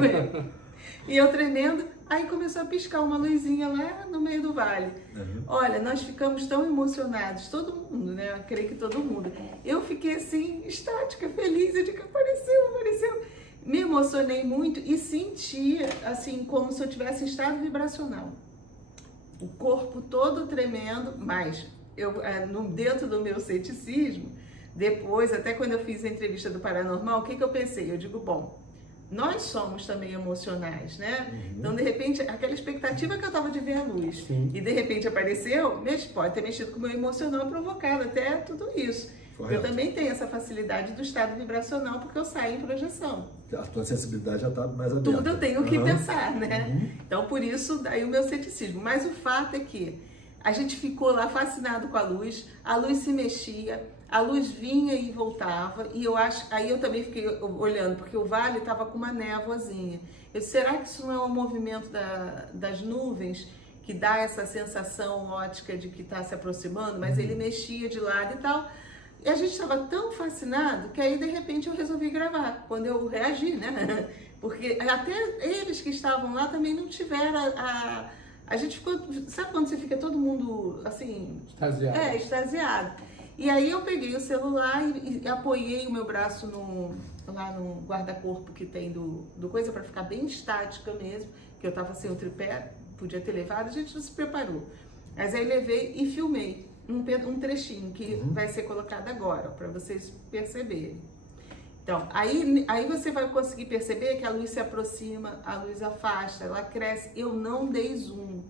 E eu tremendo, aí começou a piscar uma luzinha lá no meio do vale. Olha, nós ficamos tão emocionados, todo mundo, né? Eu creio que todo mundo. Eu fiquei assim, estática, feliz, eu digo, apareceu. Me emocionei muito e sentia, assim, como se eu tivesse em estado vibracional. O corpo todo tremendo, mas dentro do meu ceticismo, depois, até quando eu fiz a entrevista do Paranormal, o que eu pensei? Eu digo, bom, nós somos também emocionais, né? Então, de repente, aquela expectativa que eu estava de ver a luz, e de repente apareceu, pode ter mexido com o meu emocional, provocado até tudo isso. Correto. Eu também tenho essa facilidade do estado vibracional, porque eu saio em projeção. A tua sensibilidade já está mais aberta. Tudo eu tenho que pensar, né? Então, por isso, daí o meu ceticismo. Mas o fato é que a gente ficou lá fascinado com a luz se mexia, a luz vinha e voltava, e aí eu também fiquei olhando, porque o vale estava com uma névoazinha. Eu disse, será que isso não é um movimento das nuvens que dá essa sensação ótica de que está se aproximando? Mas ele mexia de lado e tal. E a gente estava tão fascinado que aí, de repente, eu resolvi gravar, quando eu reagi, né? Porque até eles que estavam lá também não tiveram A gente ficou, sabe quando você fica todo mundo assim, Extasiado. Extasiado. E aí eu peguei o celular e apoiei o meu braço lá no guarda-corpo que tem do coisa, para ficar bem estática mesmo, que eu tava sem o tripé, podia ter levado, a gente não se preparou. Mas aí levei e filmei um trechinho que vai ser colocado agora, para vocês perceberem. Então, aí você vai conseguir perceber que a luz se aproxima, a luz afasta, ela cresce. Eu não dei zoom.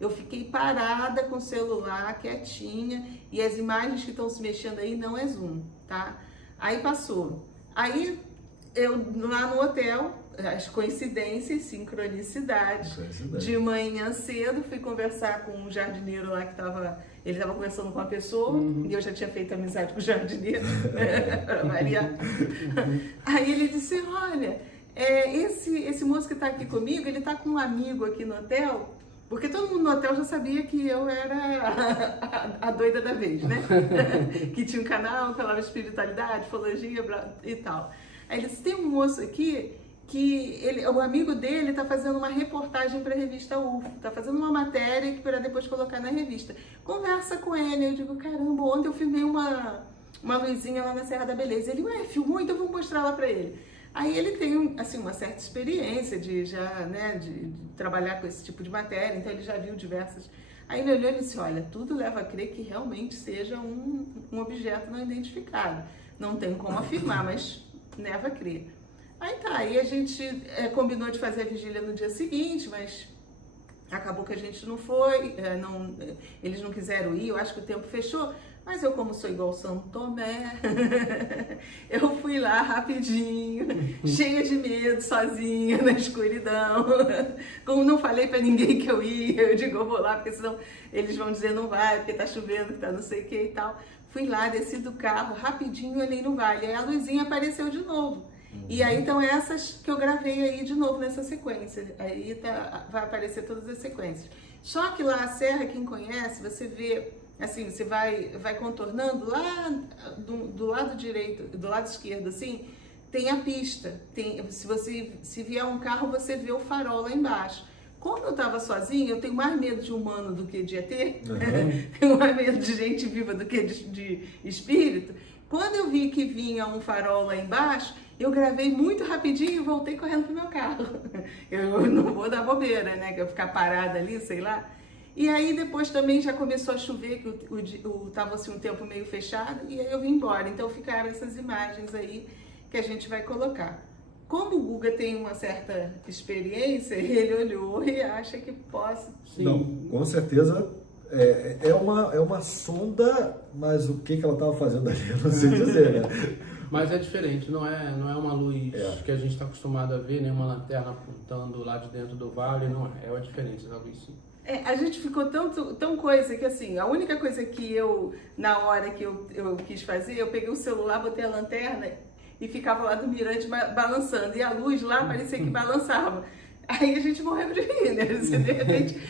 Eu fiquei parada com o celular, quietinha, e as imagens que estão se mexendo aí não é zoom, tá? Aí passou. Aí eu lá no hotel, as coincidências, sincronicidades. De manhã cedo fui conversar com um jardineiro lá que ele estava conversando com uma pessoa, e eu já tinha feito amizade com o jardineiro, Maria. Aí ele disse, olha, esse moço que está aqui comigo, ele está com um amigo aqui no hotel, porque todo mundo no hotel já sabia que eu era a doida da vez, né? Que tinha um canal, falava espiritualidade, ufologia e tal. Aí ele disse, tem um moço aqui que o amigo dele está fazendo uma reportagem para a revista UFO, está fazendo uma matéria para depois colocar na revista. Conversa com ele, eu digo, caramba, ontem eu filmei uma luzinha lá na Serra da Beleza. Ele, filmou, então eu vou mostrar lá para ele. Aí ele tem, assim, uma certa experiência de trabalhar com esse tipo de matéria, então ele já viu diversas. Aí ele olhou e disse, olha, tudo leva a crer que realmente seja um objeto não identificado. Não tem como afirmar, mas leva a crer. Aí a gente combinou de fazer a vigília no dia seguinte, mas acabou que a gente não foi, eles não quiseram ir, eu acho que o tempo fechou, mas eu, como sou igual São Tomé, eu fui lá rapidinho, cheia de medo, sozinha, na escuridão. Como não falei pra ninguém que eu ia, eu digo, eu vou lá, porque senão eles vão dizer não vai, porque tá chovendo, que tá não sei o que e tal. Fui lá, desci do carro, rapidinho, olhei no vale, aí a luzinha apareceu de novo. E aí, então, essas que eu gravei aí de novo nessa sequência. Aí vai aparecer todas as sequências. Só que lá a serra, quem conhece, você vê, assim, você vai contornando lá do lado direito, do lado esquerdo, assim, tem a pista. Se vier um carro, você vê o farol lá embaixo. Como eu estava sozinha, eu tenho mais medo de humano do que de ET, tenho mais medo de gente viva do que de espírito. Quando eu vi que vinha um farol lá embaixo, eu gravei muito rapidinho e voltei correndo pro meu carro. Eu não vou dar bobeira, né? Que eu ficar parada ali, sei lá. E aí depois também já começou a chover, que tava assim um tempo meio fechado, e aí eu vim embora. Então ficaram essas imagens aí que a gente vai colocar. Como o Guga tem uma certa experiência, ele olhou e acha que posso. Sim. Não, com certeza é uma sonda, mas o que ela estava fazendo ali, eu não sei dizer, né? Mas é diferente, não é uma luz que a gente está acostumado a ver, né? Uma lanterna apontando lá de dentro do vale, não é. É uma diferença da luz, sim. A gente ficou tão coisa que assim, a única coisa que na hora que eu quis fazer, eu peguei o celular, botei a lanterna e ficava lá do mirante balançando. E a luz lá parecia que balançava. Aí a gente morreu de rir, né? De repente,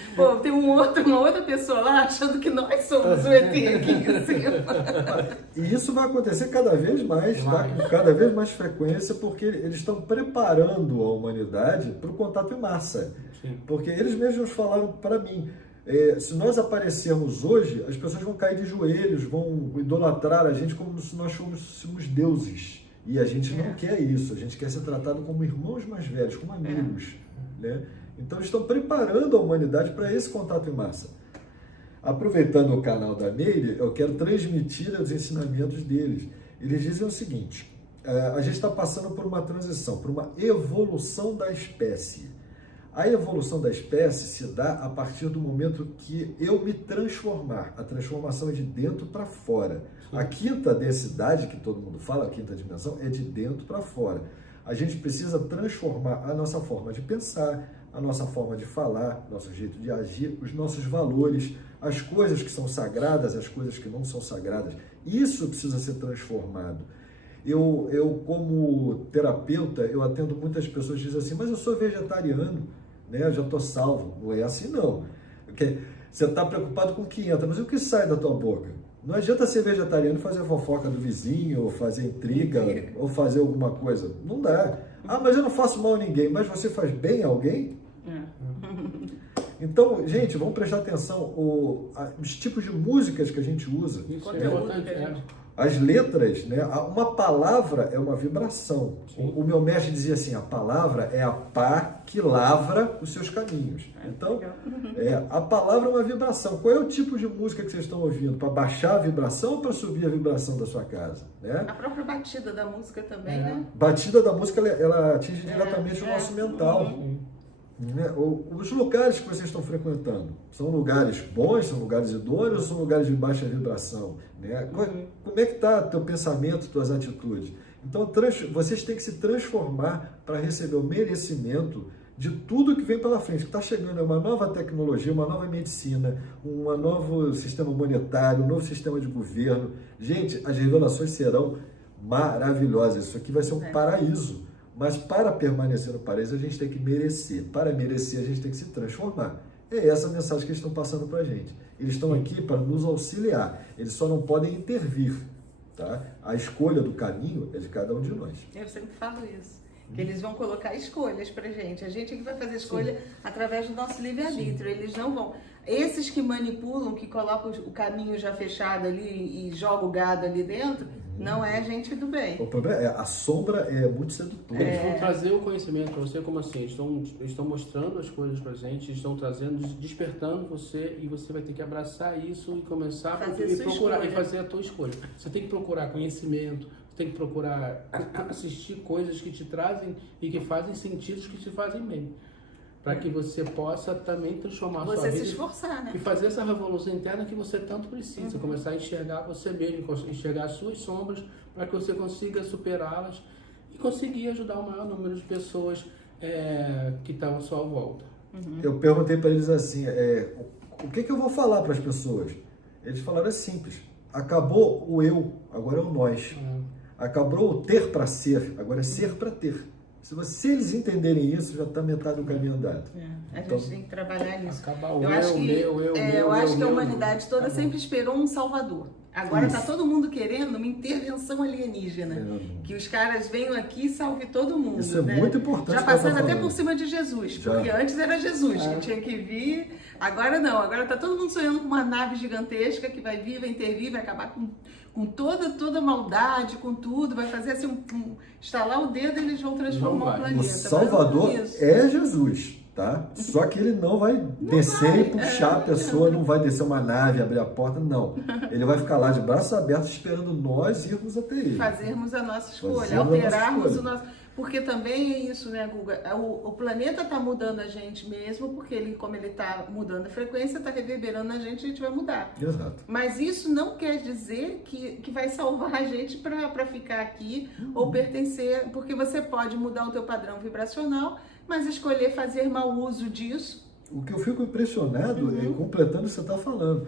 tem uma outra pessoa lá achando que nós somos o ET aqui em cima. E isso vai acontecer cada vez mais, tá? Com cada vez mais frequência, porque eles estão preparando a humanidade para o contato em massa. Sim. Porque eles mesmos falaram para mim, se nós aparecermos hoje, as pessoas vão cair de joelhos, vão idolatrar a gente como se nós fôssemos deuses. E a gente não quer isso, a gente quer ser tratado como irmãos mais velhos, como amigos. Né? Então eles estão preparando a humanidade para esse contato em massa. Aproveitando o canal da Meire, eu quero transmitir os ensinamentos deles. Eles dizem o seguinte, a gente está passando por uma transição, por uma evolução da espécie. A evolução da espécie se dá a partir do momento que eu me transformar. A transformação é de dentro para fora. A quinta densidade, que todo mundo fala, a quinta dimensão, é de dentro para fora. A gente precisa transformar a nossa forma de pensar, a nossa forma de falar, nosso jeito de agir, os nossos valores, as coisas que são sagradas, as coisas que não são sagradas. Isso precisa ser transformado. Eu como terapeuta, eu atendo muitas pessoas que dizem assim, mas eu sou vegetariano, né? Eu já estou salvo. Não é assim, não. Porque você está preocupado com o que entra, mas o que sai da tua boca? Não adianta ser vegetariano e fazer fofoca do vizinho, ou fazer intriga, ou fazer alguma coisa. Não dá. Ah, mas eu não faço mal a ninguém. Mas você faz bem a alguém? Então, gente, vamos prestar atenção os tipos de músicas que a gente usa. Isso é importante, As letras, né? Uma palavra é uma vibração. O meu mestre dizia assim, a palavra é a pá que lavra os seus caminhos. Então, a palavra é uma vibração. Qual é o tipo de música que vocês estão ouvindo? Para baixar a vibração ou para subir a vibração da sua casa? Né? A própria batida da música também, né? Batida da música, ela atinge diretamente o nosso mental. Né? Os lugares que vocês estão frequentando, são lugares bons, são lugares idôneos ou são lugares de baixa vibração? Né? Como é que está teu pensamento, tuas atitudes? Então, vocês têm que se transformar para receber o merecimento de tudo que vem pela frente. Está chegando uma nova tecnologia, uma nova medicina, um novo sistema monetário, um novo sistema de governo. Gente, as revelações serão maravilhosas. Isso aqui vai ser um paraíso. Mas para permanecer no paraíso, a gente tem que merecer. Para merecer, a gente tem que se transformar. É essa a mensagem que eles estão passando para a gente. Eles estão aqui para nos auxiliar. Eles só não podem intervir. Tá? A escolha do caminho é de cada um de nós. Eu sempre falo isso. Que eles vão colocar escolhas pra gente. A gente é que vai fazer escolha através do nosso livre-arbítrio. Eles não vão. Esses que manipulam, que colocam o caminho já fechado ali e jogam o gado ali dentro, não é gente do bem. O problema é, a sombra é muito sedutora. Eles vão trazer o conhecimento para você, como assim? Estão mostrando as coisas para a gente, estão trazendo, despertando você, e você vai ter que abraçar isso e começar fazer a procurar e fazer a tua escolha. Você tem que procurar conhecimento, você tem que procurar assistir coisas que te trazem e que fazem sentido, que te fazem bem. Para que você possa também transformar a sua vida. Você se esforçar, né? E fazer essa revolução interna que você tanto precisa. Começar a enxergar você mesmo, enxergar as suas sombras, para que você consiga superá-las e conseguir ajudar o maior número de pessoas que estão à sua volta. Eu perguntei para eles assim, o que eu vou falar para as pessoas? Eles falaram, é simples. Acabou o eu, agora é o nós. Acabou o ter para ser, agora é ser para ter. Se eles entenderem isso, já está metade do caminho andado. A gente tem que trabalhar nisso. Acabar o eu acho que a meu, humanidade toda sempre esperou um salvador. Agora está todo mundo querendo uma intervenção alienígena. Que os caras venham aqui e salvem todo mundo. Isso é muito importante. Já passaram até por cima de Jesus, porque antes era Jesus que tinha que vir. Agora não, agora está todo mundo sonhando com uma nave gigantesca que vai vir, vai intervir, vai acabar com toda maldade, com tudo, vai fazer assim, estalar o dedo e eles vão transformar o planeta. O Salvador é Jesus, tá? Só que ele não vai descer e puxar a pessoa, não vai descer uma nave, abrir a porta, não. Ele vai ficar lá de braços abertos esperando nós irmos até ele. Fazermos a nossa escolha, alterarmos o nosso... Porque também é isso, né, Guga? O planeta está mudando a gente mesmo, porque como ele está mudando a frequência, está reverberando a gente vai mudar. Exato. Mas isso não quer dizer que vai salvar a gente para ficar aqui ou pertencer, porque você pode mudar o teu padrão vibracional, mas escolher fazer mau uso disso. O que eu fico impressionado, completando o que você está falando,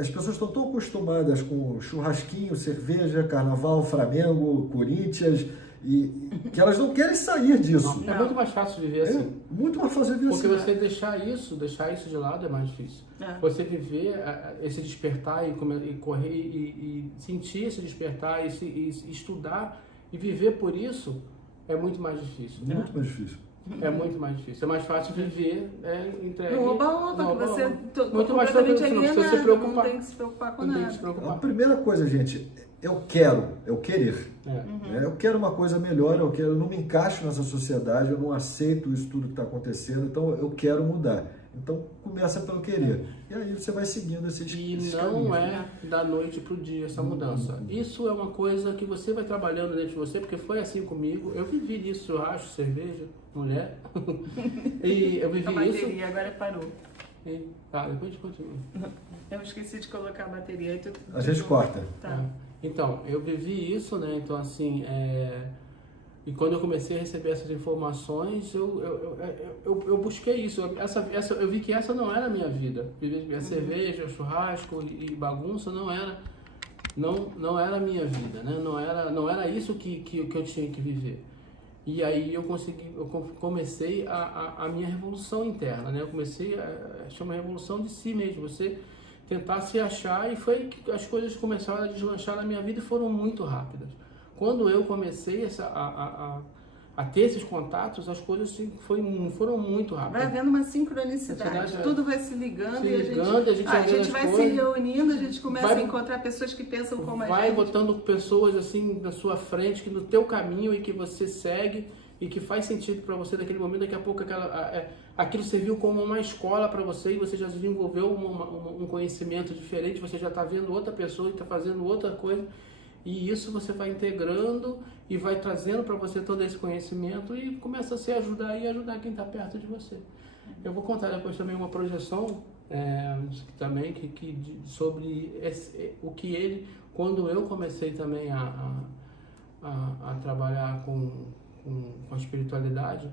as pessoas estão tão acostumadas com churrasquinho, cerveja, carnaval, Flamengo, Corinthians... E que elas não querem sair disso. É muito mais fácil viver assim. Muito mais fácil viver porque assim. Porque você deixar isso de lado é mais difícil. Você viver esse despertar e correr e sentir esse despertar e estudar e viver por isso é muito mais difícil. Muito mais difícil. É muito mais difícil. É mais fácil viver entregue. No oba-oba, que você muito mais completamente alienado, alienado, não tem que se preocupar com nada. A primeira coisa, gente, eu querer. Eu quero uma coisa melhor, eu não me encaixo nessa sociedade, eu não aceito isso tudo que está acontecendo, então eu quero mudar. Então começa pelo querer. E aí você vai seguindo esse não é da noite para o dia essa mudança. Isso é uma coisa que você vai trabalhando dentro de você, porque foi assim comigo. Eu vivi isso, eu acho, cerveja, mulher. E eu vivi a bateria, isso. agora parou. Tá, depois a gente continua. Eu esqueci de colocar a bateria. A gente corta. Tá. Então, eu vivi isso, né? Então, assim, e quando eu comecei a receber essas informações, eu busquei isso. Eu vi que essa não era a minha vida. A cerveja, churrasco e bagunça não era a minha vida, né? Não era isso que eu tinha que viver. E aí eu comecei a minha revolução interna, né? Eu comecei a chamar revolução de si mesmo. Você tentar se achar, e foi que as coisas começaram a deslanchar na minha vida e foram muito rápidas. Quando eu comecei a a ter esses contatos, as coisas foram muito rápidas. Vai havendo uma sincronicidade, tudo vai se ligando e a gente vai coisas, se reunindo, a gente começa a encontrar pessoas que pensam como a gente. Vai botando pessoas assim na sua frente, que no teu caminho e que você segue e que faz sentido para você naquele momento. Daqui a pouco aquilo serviu como uma escola para você e você já desenvolveu um conhecimento diferente, você já está vendo outra pessoa e está fazendo outra coisa. E isso você vai integrando e vai trazendo para você todo esse conhecimento e começa a se ajudar e ajudar quem está perto de você. Eu vou contar depois também uma projeção também sobre o que ele, quando eu comecei também a trabalhar com a espiritualidade,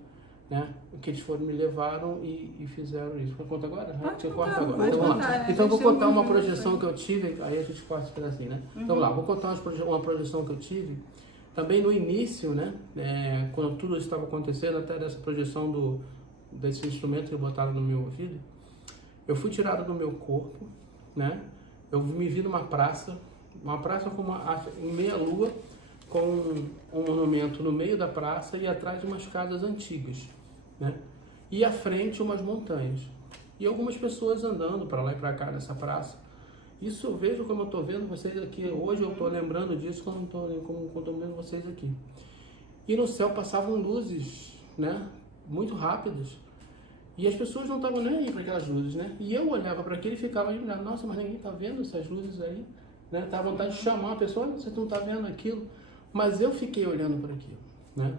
né? Que eles me levaram e fizeram isso. Vou contar agora? Pode contar agora. Então eu vou contar uma projeção que eu tive, aí a gente corta esse pedacinho, né? Então lá, vou contar uma projeção que eu tive, também no início, né? Quando tudo estava acontecendo, até dessa projeção desse instrumento que botaram no meu ouvido, eu fui tirado do meu corpo, né? Eu me vi numa praça com em meia-lua, com um monumento no meio da praça e atrás de umas casas antigas, né? E à frente umas montanhas. E algumas pessoas andando para lá e para cá nessa praça. Isso eu vejo como eu estou vendo vocês aqui. Hoje eu estou lembrando disso como estou vendo vocês aqui. E no céu passavam luzes, né? Muito rápidas. E as pessoas não estavam nem aí para aquelas luzes, né? E eu olhava para aquilo e ficava olhando, nossa, mas ninguém está vendo essas luzes aí, né? Tava vontade de chamar a pessoa, você não está vendo aquilo. Mas eu fiquei olhando para aquilo, né?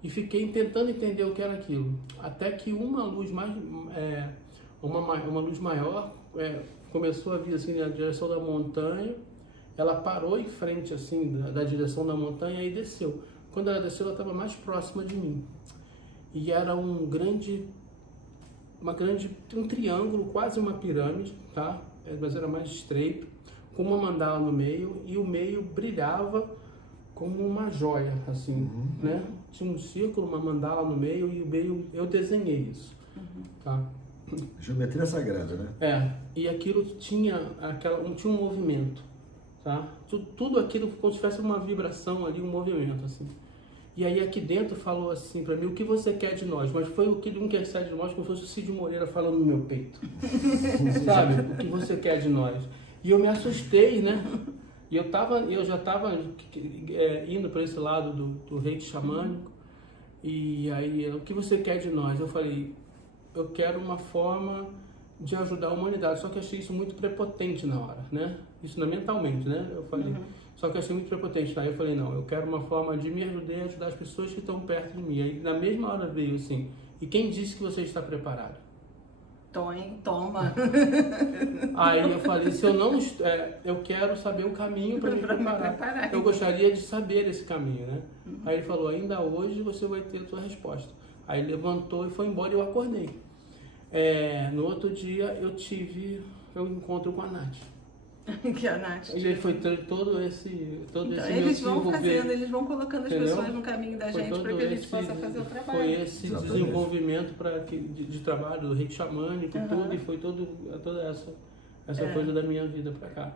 E fiquei tentando entender o que era aquilo. Até que uma luz uma luz maior começou a vir assim na direção da montanha. Ela parou em frente assim da direção da montanha e desceu. Quando ela desceu, ela estava mais próxima de mim. E era um triângulo, quase uma pirâmide, tá? Mas era mais estreito, com uma mandala no meio, e o meio brilhava como uma joia, assim, né? Tinha um círculo, uma mandala no meio, e o meio eu desenhei isso, tá? Geometria sagrada, né? E aquilo tinha um movimento, tá? Tudo aquilo como se tivesse uma vibração ali, um movimento, assim. E aí aqui dentro falou assim pra mim, o que você quer de nós? Mas foi o que ele não quer de nós, como se fosse o Cid Moreira falando no meu peito. Sabe? O que você quer de nós? E eu me assustei, né? E eu já estava indo para esse lado do reiki xamânico. E aí, o que você quer de nós? Eu falei, eu quero uma forma de ajudar a humanidade. Só que achei isso muito prepotente na hora, né? Isso mentalmente, né? Eu falei, só que achei muito prepotente. Aí eu falei, não, eu quero uma forma de me ajudar as pessoas que estão perto de mim. Aí na mesma hora veio assim, e quem disse que você está preparado? Toma. Aí eu falei, se eu não, eu quero saber o caminho para me preparar. Eu gostaria de saber esse caminho, né? Aí ele falou, ainda hoje você vai ter a sua resposta. Aí ele levantou e foi embora e eu acordei. No outro dia eu tive um encontro com a Nath. Que a Nath. E aí foi todo esse eles vão fazendo, eles vão colocando as pessoas no caminho da gente para que a gente possa fazer o trabalho. Foi esse desenvolvimento de trabalho, do reiki xamânico, tudo, e foi toda essa coisa da minha vida para cá.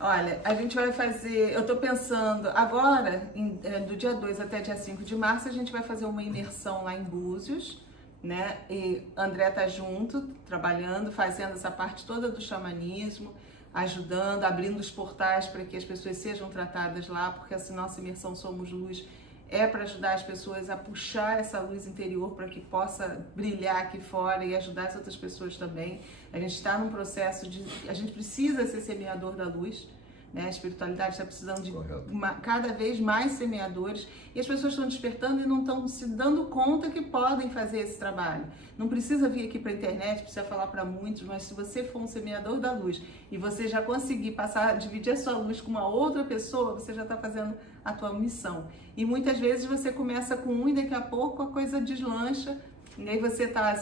Olha, a gente vai fazer, eu estou pensando, agora, do dia 2 até dia 5 de março, a gente vai fazer uma imersão lá em Búzios, né? E André tá junto, trabalhando, fazendo essa parte toda do xamanismo, ajudando, abrindo os portais para que as pessoas sejam tratadas lá, porque essa nossa imersão Somos Luz é para ajudar as pessoas a puxar essa luz interior para que possa brilhar aqui fora e ajudar as outras pessoas também. A gente está num processo a gente precisa ser semeador da luz, né? A espiritualidade está precisando de cada vez mais semeadores, e as pessoas estão despertando e não estão se dando conta que podem fazer esse trabalho. Não precisa vir aqui para a internet, precisa falar para muitos, mas se você for um semeador da luz e você já conseguir dividir a sua luz com uma outra pessoa, você já está fazendo a tua missão. E muitas vezes você começa com um e daqui a pouco a coisa deslancha. E aí você está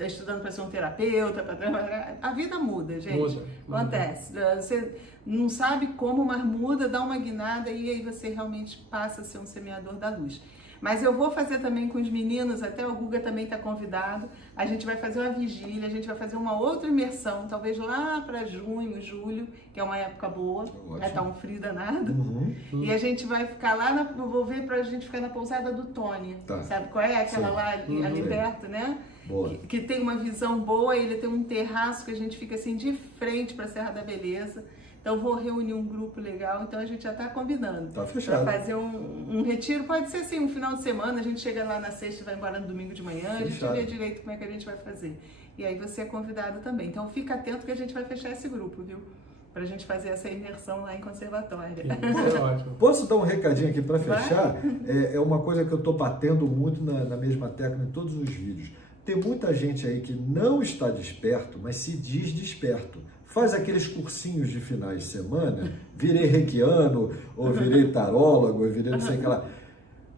estudando para ser um terapeuta, para trabalhar. A vida muda, gente. Acontece. Você não sabe como, mas muda, dá uma guinada e aí você realmente passa a ser um semeador da luz. Mas eu vou fazer também com os meninos, até o Guga também está convidado. A gente vai fazer uma vigília, a gente vai fazer uma outra imersão, talvez lá para junho, julho, que é uma época boa, vai estar um frio danado. E a gente vai ficar lá, vou ver para a gente ficar na pousada do Tony. Tá. Sabe qual é? Aquela Sim. lá ali perto, né? Que tem uma visão boa, ele tem um terraço que a gente fica assim de frente para a Serra da Beleza. Então vou reunir um grupo legal, então a gente já está combinando. Tá fechado. Para fazer um retiro, pode ser assim, um final de semana, a gente chega lá na sexta e vai embora no domingo de manhã, Fechado. a gente vê direito como é que a gente vai fazer. E aí você é convidado também. Então fica atento que a gente vai fechar esse grupo, viu? Pra gente fazer essa imersão lá em conservatório. Isso é ótimo. Posso dar um recadinho aqui para fechar? É uma coisa que eu estou batendo muito na mesma tecla em todos os vídeos. Tem muita gente aí que não está desperto, mas se diz desperto. Faz aqueles cursinhos de finais de semana, virei reikiano, ou virei tarólogo, ou virei não sei o que lá.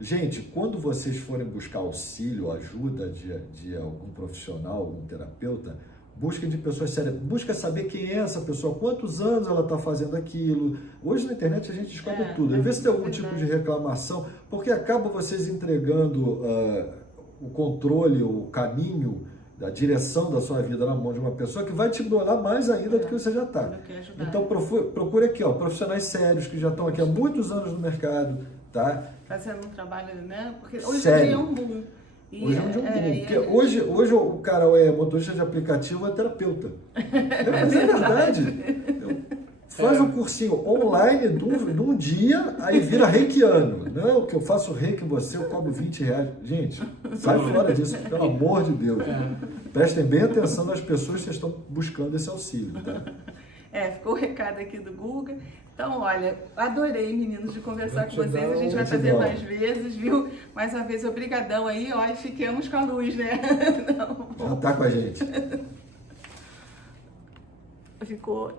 Gente, quando vocês forem buscar auxílio, ajuda de algum profissional, algum terapeuta, busquem de pessoas sérias. Busca saber quem é essa pessoa, quantos anos ela está fazendo aquilo. Hoje na internet a gente descobre tudo. Vê se tem algum tipo de reclamação, porque acaba vocês entregando o controle, o caminho, da direção da sua vida na mão de uma pessoa que vai te doar mais ainda do que você já está. Então procure aqui, profissionais sérios que já estão aqui há muitos anos no mercado, tá? Fazendo um trabalho, né? Porque hoje Sério. em dia é um boom. Hoje é um dia boom. Porque hoje o cara é motorista de aplicativo, é terapeuta. Mas é verdade. Faz um cursinho online de um dia, aí vira reikiano. Não, que eu faço reiki em você, eu cobro R$20. Gente, sai fora disso, pelo amor de Deus. Prestem bem atenção nas pessoas que estão buscando esse auxílio. Tá? Ficou o recado aqui do Guga. Então, olha, adorei, meninos, de conversar com vocês. A gente vai fazer mais vezes, viu? Mais uma vez, obrigadão aí, e fiquemos com a luz, né? Já tá com a gente. Ficou